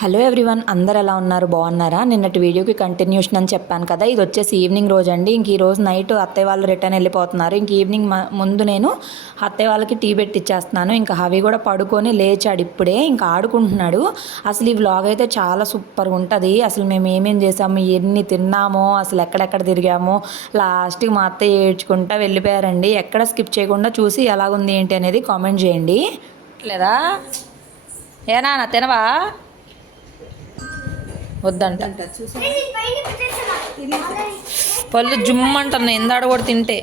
Hello everyone అందరు ఎలా ఉన్నారు? బాగున్నారా? నిన్నటి వీడియోకి కంటిన్యూషన్ అని చెప్పాను కదా ఇది వచ్చేసి ఈవినింగ్ రోజు అండి. ఇంక ఈ రోజు నైట్ అత్తయ్య వాళ్ళు రిటర్న్ వెళ్ళిపోతున్నారు. ఇంక ఈవినింగ్ ముందు నేను అత్తయ్య వాళ్ళకి టీ పెట్టిచ్చేస్తున్నాను. ఇంకా హవి కూడా పడుకొని లేచాడు ఇప్పుడే ఇంకా ఆడుకుంటున్నాడు. అసలు ఈ వ్లాగ్ అయితే చాలా సూపర్గా ఉంటుంది. అసలు మేము ఏమేం చేసాము ఎన్ని తిన్నామో అసలు ఎక్కడెక్కడ తిరిగామో లాస్ట్కి మా అత్తయ్య ఏడ్చుకుంటా వెళ్ళిపోయారండి. ఎక్కడ స్కిప్ చేయకుండా చూసి ఎలాగుంది ఏంటి అనేది కామెంట్ చేయండి. లేదా? ఏనా తినవా? వద్దంట. పళ్ళు జుమ్మంటున్నాయి ఎందాడ కూడా తింటే.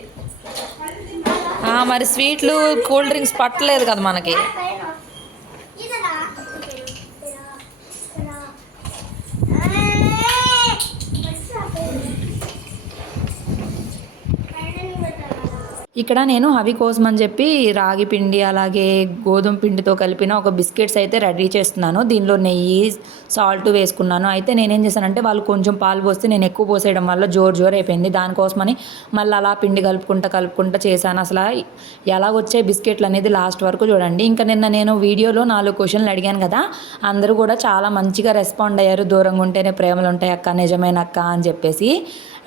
మరి స్వీట్లు కూల్ డ్రింక్స్ పట్టలేదు కదా మనకి. ఇక్కడ నేను అవి కోసం అని చెప్పి రాగి పిండి అలాగే గోధుమ పిండితో కలిపిన ఒక బిస్కెట్స్ అయితే రెడీ చేస్తున్నాను. దీనిలో నెయ్యి సాల్ట్ వేసుకున్నాను. అయితే నేనేం చేశానంటే వాళ్ళు కొంచెం పాలు పోస్తే నేను ఎక్కువ పోసేయడం వల్ల జోరు జోరు అయిపోయింది. దానికోసమని మళ్ళీ అలా పిండి కలుపుకుంటా కలుపుకుంటా చేశాను. అసలు ఎలా వచ్చే బిస్కెట్లు అనేది లాస్ట్ వరకు చూడండి. ఇంకా నిన్న నేను వీడియోలో నాలుగు క్వశ్చన్లు అడిగాను కదా. అందరూ కూడా చాలా మంచిగా రెస్పాండ్ అయ్యారు. దూరంగా ఉంటేనే ప్రేమలు ఉంటాయి అక్క నిజమైన అక్క అని చెప్పేసి.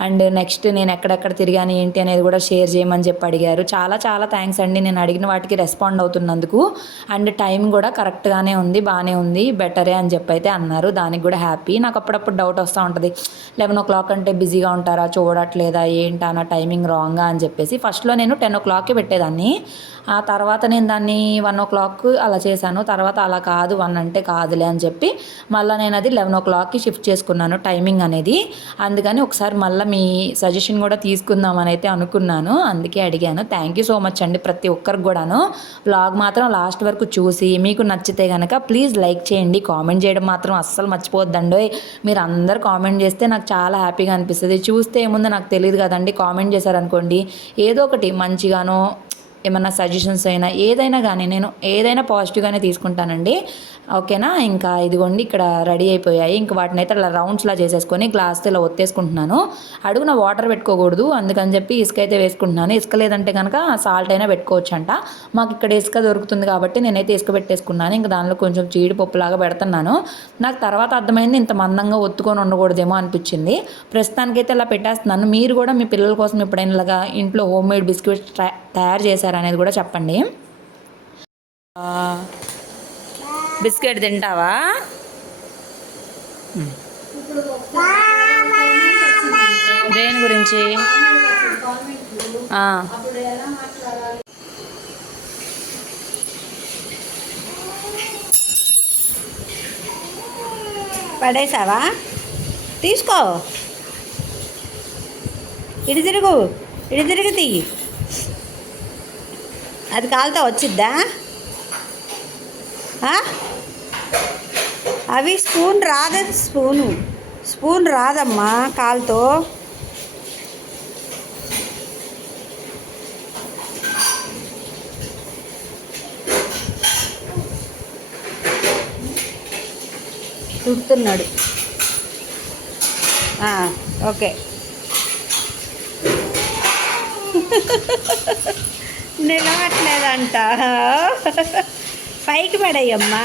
అండ్ నెక్స్ట్ నేను ఎక్కడెక్కడ తిరిగాను ఏంటి అనేది కూడా షేర్ చేయమని చెప్పి అడిగారు. చాలా చాలా థ్యాంక్స్ అండి. నేను అడిగిన వాటికి రెస్పాండ్ అవుతున్నందుకు. అండ్ టైం కూడా కరెక్ట్గానే ఉంది బాగానే ఉంది బెటరే అని చెప్పి అయితే అన్నారు. దానికి కూడా హ్యాపీ. నాకు అప్పుడప్పుడు డౌట్ వస్తూ ఉంటుంది. లెవెన్ ఓ క్లాక్ అంటే బిజీగా ఉంటారా చూడట్లేదా ఏంటా నా టైమింగ్ రాంగా అని చెప్పేసి. ఫస్ట్లో నేను టెన్ ఓ క్లాక్కి పెట్టేదాన్ని. ఆ తర్వాత నేను దాన్ని వన్ ఓ క్లాక్ అలా చేశాను. తర్వాత అలా కాదు వన్ అంటే కాదులే అని చెప్పి మళ్ళీ నేను అది లెవెన్ ఓ క్లాక్కి షిఫ్ట్ చేసుకున్నాను టైమింగ్ అనేది. అందుకని ఒకసారి మళ్ళీ మీ సజెషన్ కూడా తీసుకుందామని అయితే అనుకున్నాను. అందుకే అడిగాను. థ్యాంక్ యూ సో మచ్ అండి ప్రతి ఒక్కరికి కూడాను. బ్లాగ్ మాత్రం లాస్ట్ వరకు చూసి మీకు నచ్చితే కనుక ప్లీజ్ లైక్ చేయండి. కామెంట్ చేయడం మాత్రం అస్సలు మర్చిపోద్దండి మీరు అందరు కామెంట్ చేస్తే నాకు చాలా హ్యాపీగా అనిపిస్తుంది. చూస్తే ఏముందో నాకు తెలియదు కదండి. కామెంట్ చేశారనుకోండి. ఏదో ఒకటి మంచిగానో ఏమన్నా సజెషన్స్ అయినా ఏదైనా కానీ నేను ఏదైనా పాజిటివ్గానే తీసుకుంటానండి. ఓకేనా? ఇంకా ఇదిగోండి ఇక్కడ రెడీ అయిపోయాయి. ఇంకా వాటిని అయితే అలా రౌండ్స్లా చేసేసుకొని గ్లాస్తో ఇలా ఒత్తేసుకుంటున్నాను. అడుగున వాటర్ పెట్టుకోకూడదు. అందుకని చెప్పి ఇసుక అయితే వేసుకుంటున్నాను. ఇసుక లేదంటే కనుక సాల్ట్ అయినా పెట్టుకోవచ్చు అంట మాకు ఇక్కడ ఇసుక దొరుకుతుంది కాబట్టి నేనైతే ఇసుక పెట్టేసుకున్నాను. ఇంకా దానిలో కొంచెం జీడిపప్పులాగా పెడుతున్నాను. నాకు తర్వాత అర్థమైంది ఇంత మందంగా ఒత్తుకొని ఉండకూడదేమో అనిపించింది. ప్రస్తుతానికైతే ఇలా పెట్టేస్తున్నాను. మీరు కూడా మీ పిల్లల కోసం ఎప్పుడైనా ఇలాగా ఇంట్లో హోమ్ మేడ్ బిస్కెట్స్ తయారు చేశారనేది కూడా చెప్పండి. బిస్కెట్ తింటావా? దేని గురించి? పడేసావా? తీసుకో. ఇటు తిరుగు. ఇటు తిరిగి తీయి అది కాలుతో వచ్చిద్దా? ఆ? అవి స్పూన్ రాదది స్పూను. స్పూన్ రాదమ్మా కాలుతో. చుడుతున్నాడు ఓకే. నిలవట్లేదంట. పైకి పడయ్యమ్మా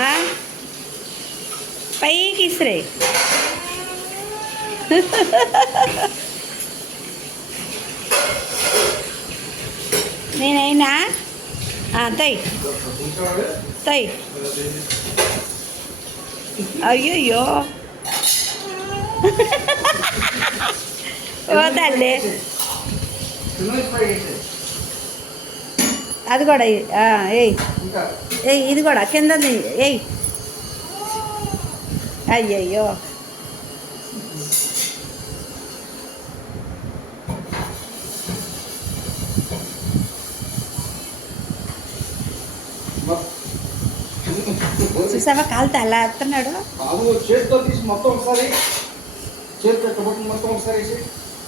పైకి ఇసిరే. నేనైనా? తై తై అయ్యయ్యో. ఓ అది కూడా ఏయ్. ఏయ్ ఇది కూడా కింద ఏయ్. అయ్యయ్యో. చూసావా కాలుతో అలా ఎత్తున్నాడు బాబు చేతితో తీసి మొత్తం ఒకసారి చేతితో ఎట్ట మొత్తం ఒకసారి వేసి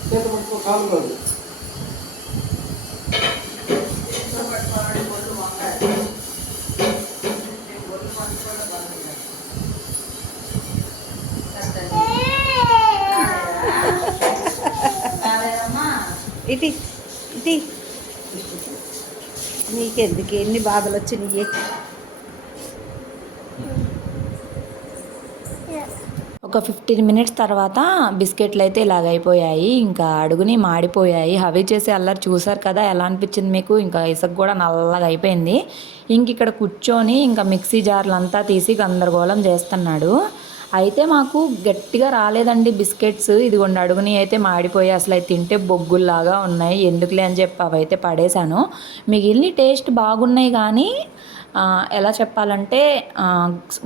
చేతి పట్టుకో కాలు కాదు ఇటీ ఇటీ. నీకెందుకు? ఎన్ని బాధలు వచ్చినాయి ఒక ఫిఫ్టీన్ మినిట్స్ తర్వాత బిస్కెట్లు అయితే ఇలాగ అయిపోయాయి ఇంకా అడుగుని మాడిపోయాయి. హవి చేసి అల్లరి చూసారు కదా ఎలా అనిపించింది మీకు? ఇంకా ఇసుక కూడా నల్లగా అయిపోయింది ఇంక ఇక్కడ కూర్చొని ఇంకా మిక్సీ జార్లు అంతా తీసి గందరగోళం చేస్తున్నాడు. అయితే మాకు గట్టిగా రాలేదండి బిస్కెట్స్. ఇదిగోండి అడుగుని అయితే మాడిపోయి అసలు అయితే తింటే బొగ్గుల్లాగా ఉన్నాయి. ఎందుకులే అని చెప్పి అవైతే పడేశాను. మిగిలిన టేస్ట్ బాగున్నాయి కానీ ఎలా చెప్పాలంటే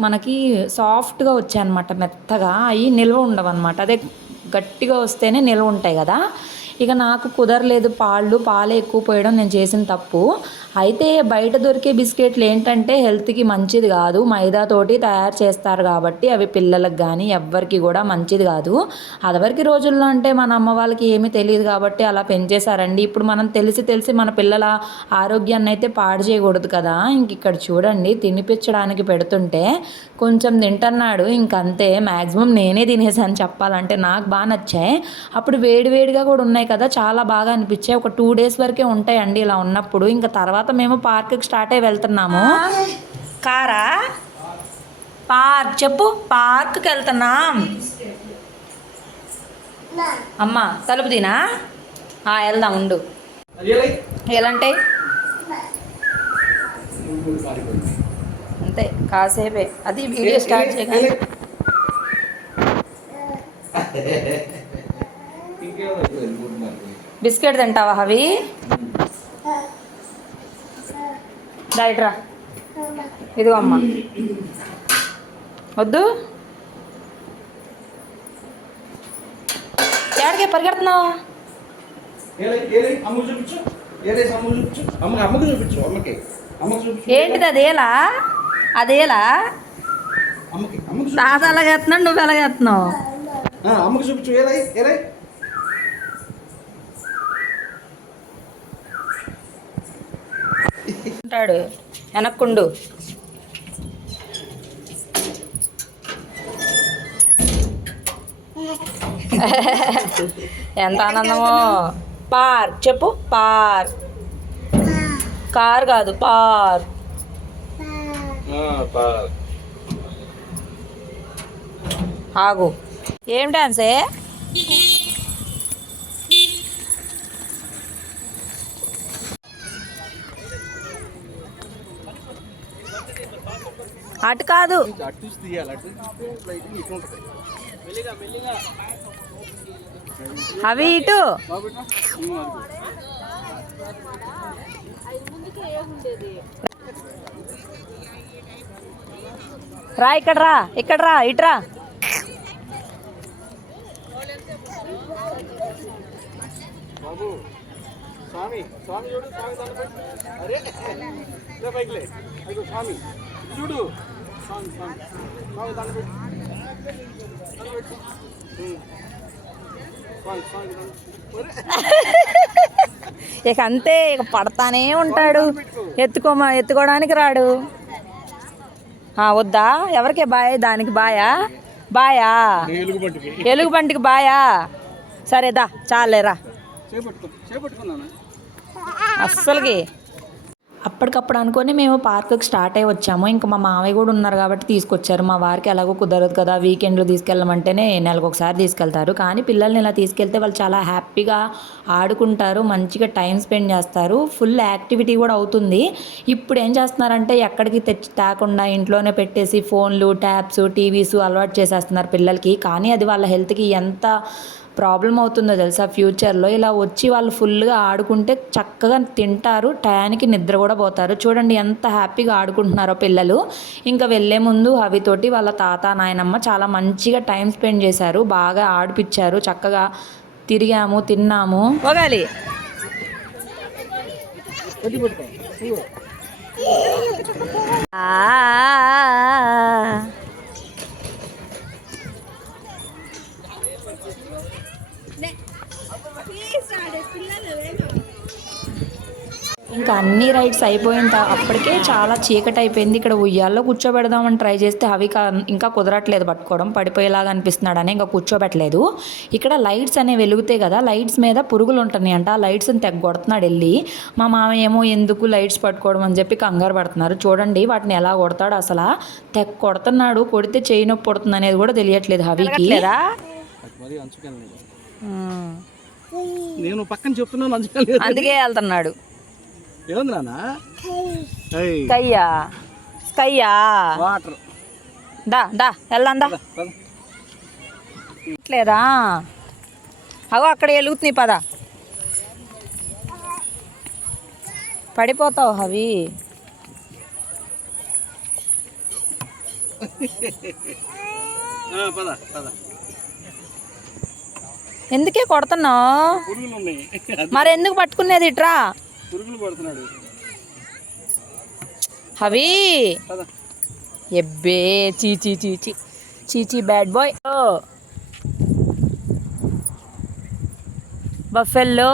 మనకి సాఫ్ట్గా వచ్చాయన్నమాట మెత్తగా. అవి నిల్వ ఉండవు అనమాట అదే గట్టిగా వస్తేనే నిల్వ ఉంటాయి కదా. ఇక నాకు కుదరలేదు పాళ్ళు పాలే ఎక్కువ పోయడం నేను చేసిన తప్పు. అయితే బయట దొరికే బిస్కెట్లు ఏంటంటే హెల్త్కి మంచిది కాదు. మైదాతోటి తయారు చేస్తారు కాబట్టి అవి పిల్లలకు కానీ ఎవ్వరికి కూడా మంచిది కాదు. అదవరికి రోజుల్లో అంటే మన అమ్మ వాళ్ళకి ఏమీ తెలియదు కాబట్టి అలా పెంచేశారండి. ఇప్పుడు మనం తెలిసి తెలిసి మన పిల్లల ఆరోగ్యాన్ని అయితే పాడు చేయకూడదు కదా. ఇంక ఇక్కడ చూడండి తినిపించడానికి పెడుతుంటే కొంచెం తింటున్నాడు. ఇంకంతే మ్యాక్సిమం నేనే తినేసాను చెప్పాలంటే నాకు బాగా నచ్చాయి. అప్పుడు వేడివేడిగా కూడా ఉన్నాయి కదా చాలా బాగా అనిపించాయి. ఒక టూ డేస్ వరకే ఉంటాయండి ఇలా ఉన్నప్పుడు. ఇంకా తర్వాత మేము పార్క్కి స్టార్ట్ అయ్యి వెళ్తున్నాము. కారా? పార్క్ చెప్పు పార్క్కి వెళ్తున్నాం. అమ్మ తలుపు దీనా ఆ, వెళ్దాం ఉండు. ఎలాంటి? అంతే కాసేపే. అది వీడియో స్టార్ట్ చేయగానే. బిస్కెట్ తింటావా అవి రైట్ రా. ఇదిగో అమ్మ. వద్దు. ఎక్కడికి పరిగెడుతున్నావు? ఏంటిది అదేలా అదేలా అమ్మకి అమ్మకు తాత ఎలాగేస్తున్నాడు నువ్వు ఎలాగేస్తున్నావు? అమ్మకు చూపించు. ఉంటాడు వెనక్కుండు. ఎంత ఆనందమో. పార్క్ చెప్పు. పార్క్ కార్ కాదు. పార్క్ ఆగు. ఏం డాన్సే? అటు కాదు. అవి ఇటు. రా ఇక్కడ రా ఇక్కడ రా ఇట్రా స్వామి స్వామి చూడు స్వామి అరే పైకి స్వామి. చూడు. ఇక అంతే ఇక పడతానే ఉంటాడు. ఎత్తుకోమా ఎత్తుకోవడానికి రాడు. వద్దా? ఎవరికే బాయ్? దానికి బాయా? బాయా? ఎలుగు బంటికి బాయా సరేదా చాలేరా అస్సలకి. అప్పటికప్పుడు అనుకొని మేము పార్క్కి స్టార్ట్ అయ్యి వచ్చాము. ఇంకా మా మామయ్య కూడా ఉన్నారు కాబట్టి తీసుకొచ్చారు. మా వారికి ఎలాగో కుదరదు కదా వీకెండ్లో తీసుకెళ్ళమంటేనే నెలకు ఒకసారి తీసుకెళ్తారు. కానీ పిల్లల్ని ఇలా తీసుకెళ్తే వాళ్ళు చాలా హ్యాపీగా ఆడుకుంటారు మంచిగా టైం స్పెండ్ చేస్తారు. ఫుల్ యాక్టివిటీ కూడా అవుతుంది. ఇప్పుడు ఏం చేస్తున్నారంటే ఎక్కడికి తెచ్చి తేకుండా ఇంట్లోనే పెట్టేసి ఫోన్లు ట్యాబ్స్ టీవీస్ అలవాటు చేసేస్తున్నారు పిల్లలకి. కానీ అది వాళ్ళ హెల్త్కి ఎంత ప్రాబ్లం అవుతుందో తెలుసా? ఫ్యూచర్లో ఇలా వచ్చి వాళ్ళు ఫుల్గా ఆడుకుంటే చక్కగా తింటారు టయానికి నిద్ర కూడా పోతారు. చూడండి ఎంత హ్యాపీగా ఆడుకుంటున్నారో పిల్లలు. ఇంకా వెళ్ళే ముందు అవితోటి వాళ్ళ తాత నాయనమ్మ చాలా మంచిగా టైం స్పెండ్ చేశారు. బాగా ఆడిపించారు చక్కగా తిరిగాము తిన్నాము. పోగాలి. ఇంకా అన్ని రైడ్స్ అయిపోయిన అప్పటికే చాలా చీకటి అయిపోయింది. ఇక్కడ ఉయ్యాల్లో కూర్చోబెడదామని ట్రై చేస్తే అవి ఇంకా కుదరట్లేదు పట్టుకోవడం. పడిపోయేలాగా అనిపిస్తున్నాడని ఇంకా కూర్చోబెట్టలేదు. ఇక్కడ లైట్స్ అనేవి వెలుగుతాయి కదా లైట్స్ మీద పురుగులు ఉంటున్నాయి అంట ఆ లైట్స్ని తెగ కొడుతున్నాడు వెళ్ళి. మా మామ ఏమో ఎందుకు లైట్స్ పట్టుకోవడం అని చెప్పి కంగారు పడుతున్నారు. చూడండి వాటిని ఎలా కొడతాడు అసలు. తెగ కొడుతున్నాడు కొడితే చేయి నొప్పి పడుతుంది అనేది కూడా తెలియట్లేదు హవికి. మరి అంచుకెళ్ళలేదు నేను పక్కన చెప్తున్నాను అంచుకెళ్ళలేదు అందుకే వెళ్తున్నాడు. ఏముంది నాన్న? కయ్యా. కయ్యా. వాటర్. దా దా వెళ్దాం దా. లేదా అగో అక్కడ వెలుగుతున్నాయి పద. పడిపోతావు హవి. పద పద. ఎందుకే కొడుతున్నావు? మరి ఎందుకు పట్టుకునేది ఇట్రా? పద. ఎబ్బే చీ చీ చీ చీ. చీ చీ బ్యాడ్ బాయ్. బఫెల్లో.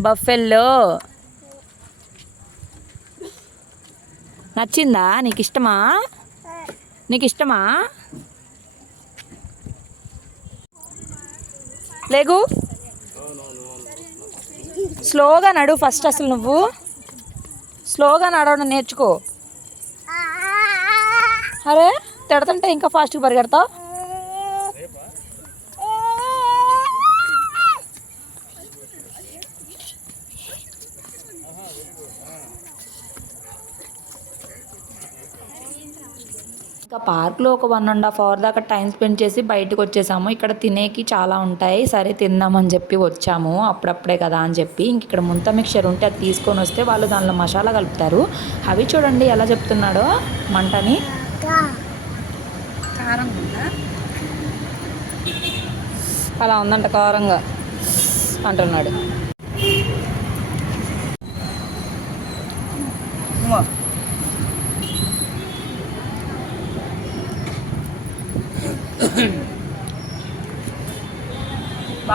బఫెల్లో. నచ్చిందా? నీకు ఇష్టమా నీకు ఇష్టమా లేగు. స్లోగా నడు ఫస్ట్ అసలు నువ్వు. స్లోగా నడవడం నేర్చుకో. అరే తిడతంటే ఇంకా ఫాస్ట్గా పరిగెడతావు. పార్క్లో ఒక వన్ అండ్ హాఫ్ అవర్ దాకా టైం స్పెండ్ చేసి బయటకు వచ్చేసాము. ఇక్కడ తినేకి చాలా ఉంటాయి. సరే తిందామని చెప్పి వచ్చాము. అప్పుడప్పుడే కదా అని చెప్పి. ఇంక ఇక్కడ ముంత మిక్చర్ ఉంటే అది తీసుకొని వస్తే వాళ్ళు దానిలో మసాలా కలుపుతారు. అవి చూడండి ఎలా చెప్తున్నాడో మంటని. అలా ఉందంట కారంగా అంటున్నాడు.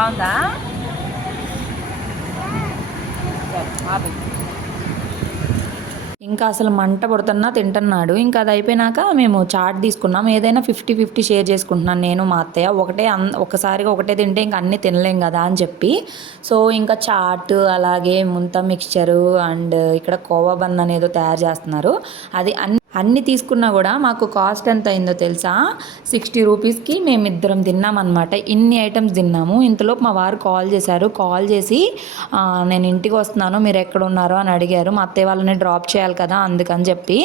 బాగుందా? ఇంకా అసలు మంట పడుతున్నా తింటున్నాడు. ఇంకా అది అయిపోయినాక మేము చాట్ తీసుకున్నాం. ఏదైనా ఫిఫ్టీ ఫిఫ్టీ షేర్ చేసుకుంటున్నాను నేను మా అత్తయ్య. ఒకటే అన్ ఒకసారిగా ఒకటే తింటే ఇంకా అన్నీ తినలేం కదా అని చెప్పి. సో ఇంకా చాట్ అలాగే ముంత మిక్చరు అండ్ ఇక్కడ కోవా బంద్ అనేదో తయారు చేస్తున్నారు. అది అన్ని అన్ని తీసుకున్నా కూడా మాకు కాస్ట్ ఎంత అయిందో తెలుసా? సిక్స్టీ రూపీస్కి మేమిద్దరం తిన్నామన్నమాట. ఇన్ని ఐటమ్స్ తిన్నాము. ఇంతలోపు మా వారు కాల్ చేశారు. కాల్ చేసి నేను ఇంటికి వస్తున్నాను. మీరు ఎక్కడ ఉన్నారో అని అడిగారు. మా అత్తయ్య వాళ్ళని డ్రాప్ చేయాలి కదా అందుకని చెప్పి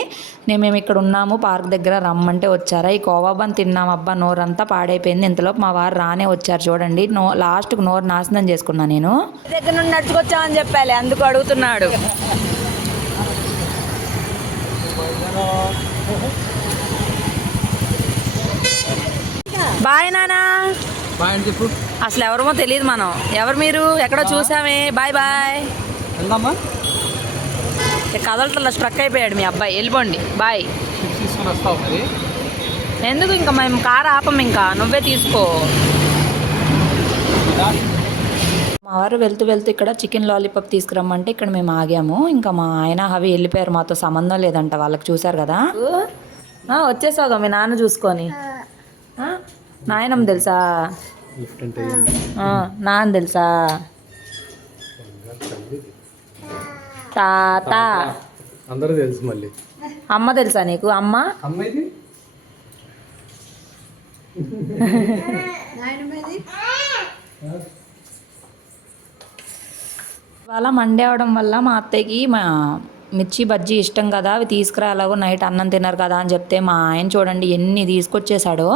నేను మేము ఇక్కడ ఉన్నాము. పార్క్ దగ్గర రమ్మంటే వచ్చారా? ఈ కోవాబన్ తిన్నాం అబ్బా నోరంతా పాడైపోయింది. ఇంతలోపు మా వారు రానే వచ్చారు చూడండి. నో లాస్ట్కి నోరు నాశనం చేసుకున్నా నేను. దగ్గర నుండి నడుచుకొచ్చామని చెప్పాలి. అందుకు అడుగుతున్నాడు. బాయ్ నానా. బాయ్ అని చెప్పు. అసలు ఎవరమో తెలియదు మనం. ఎవరు మీరు? ఎక్కడో చూసామే. Bye bye. వెళ్దామా? కదలటల్లో స్ట్రక్ అయిపోయాడు మీ అబ్బాయి. వెళ్ళిపోండి. బాయ్. ఎందుకు ఇంకా మేము కార్ ఆపం ఇంకా? నువ్వే తీసుకో. మా వారు వెళ్తూ వెళ్తూ ఇక్కడ చికెన్ లాలీపాప్ తీసుకురమ్మంటే ఇక్కడ మేము ఆగాము. ఇంకా మా ఆయన అవి వెళ్ళిపోయారు. మాతో సంబంధం లేదంట. వాళ్ళకి చూసారు కదా. ఆ, వచ్చేసావుగా మీ నాన్న చూసుకొని. ఆ, నాయనమ్మ తెలుసా? నాన్న తెలుసా? తాత. అందరూ తెలుసు మళ్ళీ. అమ్మ తెలుసా నీకు? అమ్మ? అమ్మాయిది ఇవాళ మండే అవడం వల్ల మా అత్తయ్యకి మా మిర్చి బజ్జీ ఇష్టం కదా అవి తీసుకురా ఎలాగో నైట్ అన్నం తిన్నారు కదా అని చెప్తే మా ఆయన చూడండి ఎన్ని తీసుకొచ్చేసాడో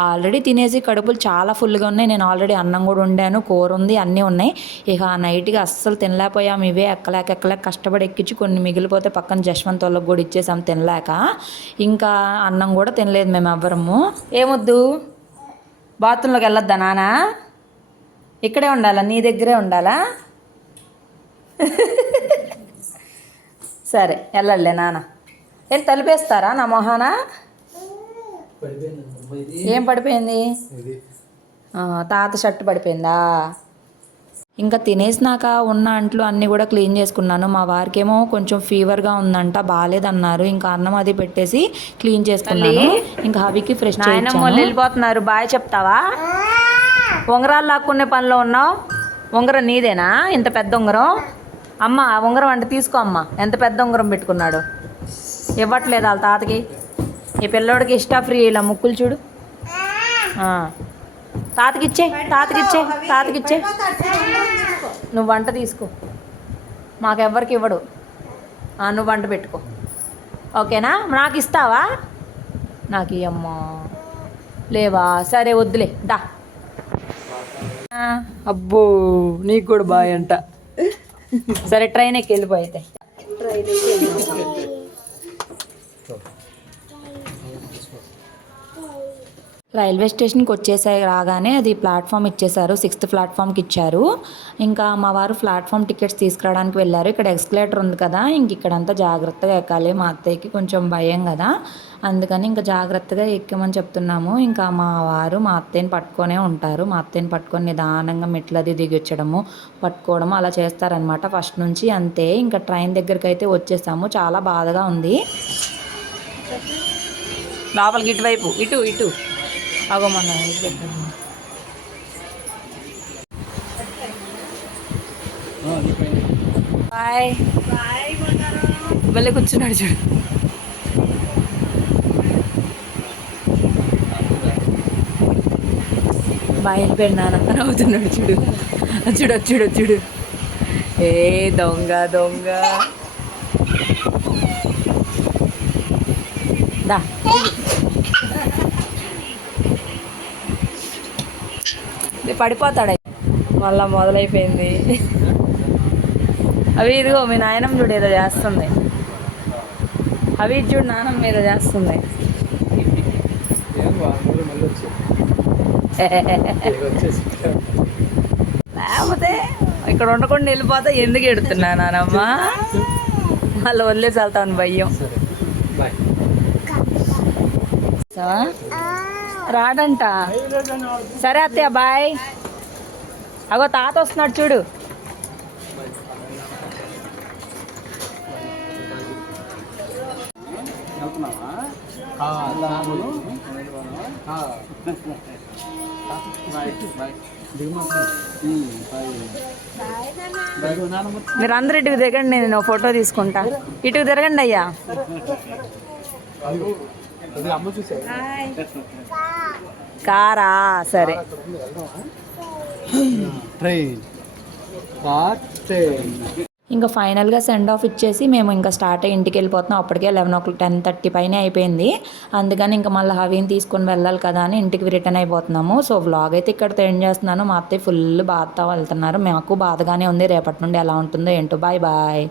ఆల్రెడీ తినేసి కడుపులు చాలా ఫుల్గా ఉన్నాయి. నేను ఆల్రెడీ అన్నం కూడా వండాను కూర ఉంది అన్నీ ఉన్నాయి. ఇక ఆ నైట్కి అస్సలు తినలేకపోయాం. ఇవే ఎక్కలేక ఎక్కలేక కష్టపడి ఎక్కించి కొన్ని మిగిలిపోతే పక్కన జశ్వంత్ వాళ్ళకి కూడా ఇచ్చేసాం తినలేక. ఇంకా అన్నం కూడా తినలేదు మేము ఎవ్వరము. ఏమొద్దు? బాత్రూంలోకి వెళ్ళొద్దా నానా? ఇక్కడే ఉండాలా? నీ దగ్గరే ఉండాలా? సరే వెళ్ళలే నాన్న. వెళ్ళి తలిపేస్తారా నా మొహాన? ఏం పడిపోయింది? తాత షర్ట్ పడిపోయిందా? ఇంకా తినేసినాక ఉన్న అంట్లు అన్నీ కూడా క్లీన్ చేసుకున్నాను. మా వారికేమో కొంచెం ఫీవర్గా ఉందంట బాగాలేదన్నారు. ఇంకా అన్నం అది పెట్టేసి క్లీన్ చేసుకున్నాను. ఇంకా హవికి ఫ్రెష్ వెళ్ళిపోతున్నారు. బాయ్ చెప్తావా? ఉంగరాలు లాక్కునే పనిలో ఉన్నావు? ఉంగరం నీదేనా? ఇంత పెద్ద ఉంగరం? అమ్మ ఆ ఉంగరం అంటే తీసుకో అమ్మ. ఎంత పెద్ద ఉంగరం పెట్టుకున్నాడు? ఇవ్వట్లేదు వాళ్ళ తాతకి. ఈ పిల్లోడికి ఇష్టా ఫ్రీ ఇలా ముక్కులు చూడు. తాతకిచ్చే తాతకిచ్చే తాతకిచ్చే. నువ్వు వంట తీసుకో. మాకెవ్వరికి ఇవ్వడు. నువ్వు వంట పెట్టుకో. ఓకేనా? నాకు ఇస్తావా? నాకు ఇయ్యమ్మా. లేవా? సరే వద్దులే. దా. అబ్బో నీకు కూడా బాయ్ అంట. సరే ట్రైన్ ఎక్కి వెళ్ళిపో అయితే. రైల్వే స్టేషన్కి వచ్చేసే రాగానే అది ప్లాట్ఫామ్ ఇచ్చేశారు సిక్స్త్ ప్లాట్ఫామ్కి ఇచ్చారు. ఇంకా మా వారు ప్లాట్ఫామ్ టికెట్స్ తీసుకురావడానికి వెళ్ళారు. ఇక్కడ ఎక్స్కలేటర్ ఉంది కదా ఇంక ఇక్కడంతా జాగ్రత్తగా ఎక్కాలి. మా అత్తయ్యకి కొంచెం భయం కదా అందుకని ఇంకా జాగ్రత్తగా ఎక్కమని చెప్తున్నాము. ఇంకా మా వారు మా అత్తయ్యని పట్టుకొనే ఉంటారు. మా అత్తయ్యని పట్టుకొని నిదానంగా మెట్లు అది దిగొచ్చడము పట్టుకోవడము అలా చేస్తారనమాట ఫస్ట్ నుంచి అంతే. ఇంకా ట్రైన్ దగ్గరికి అయితే వచ్చేసాము. చాలా బాధగా ఉంది. లోపలికి ఇటువైపు ఇటు ఇటు. అగో బాయ్. వెళ్ళి కూర్చున్నాడు చూడు. బయలుపెడి నాన్న అవుతున్నాడు చూడు. చూడు చూడు చూడు. ఏ దొంగ దొంగ. దా. పడిపోతాడు. మళ్ళా మొదలైపోయింది. అవి ఇదిగో మీ నాయనం చూడు ఏదో చేస్తుంది. అవి చూడు నానమ్మ ఏదో చేస్తుంది. లేకపోతే ఇక్కడ ఉండకుండా వెళ్ళిపోతే ఎందుకు ఎడుతున్నా నానమ్మ? వాళ్ళు వదిలేసి వెళ్తాను భయ్యం బాయ్? రాడంట. సరే అత్తయ్య బాయ్. అగో తాత వస్తున్నాడు చూడు. మీరు అందరు ఇటుకు దిగండి నేను ఫోటో తీసుకుంటా. ఇటుకు తిరగండి అయ్యా. అదిగో అది అమ్మ చూసా కారా సరే. ట్రైన్. కార్ ట్రైన్ ఇంకా ఫైనల్గా సెండ్ ఆఫ్ ఇచ్చేసి మేము ఇంకా స్టార్ట్ అయ్యి ఇంటికి వెళ్ళిపోతున్నాం. అప్పటికే లెవెన్ ఓ టెన్ థర్టీ పైన అయిపోయింది. అందుకని ఇంకా మళ్ళీ హవీని తీసుకొని వెళ్ళాలి కదా అని ఇంటికి రిటర్న్ అయిపోతున్నాము. సో వ్లాగ్ అయితే ఇక్కడ ఎండ్ చేస్తున్నాను. మా అత్తయ్య ఫుల్ బాధతో వెళ్తున్నారు. మాకు బాధగానే ఉంది. రేపటి నుండి ఎలా ఉంటుందో ఏంటో. Bye bye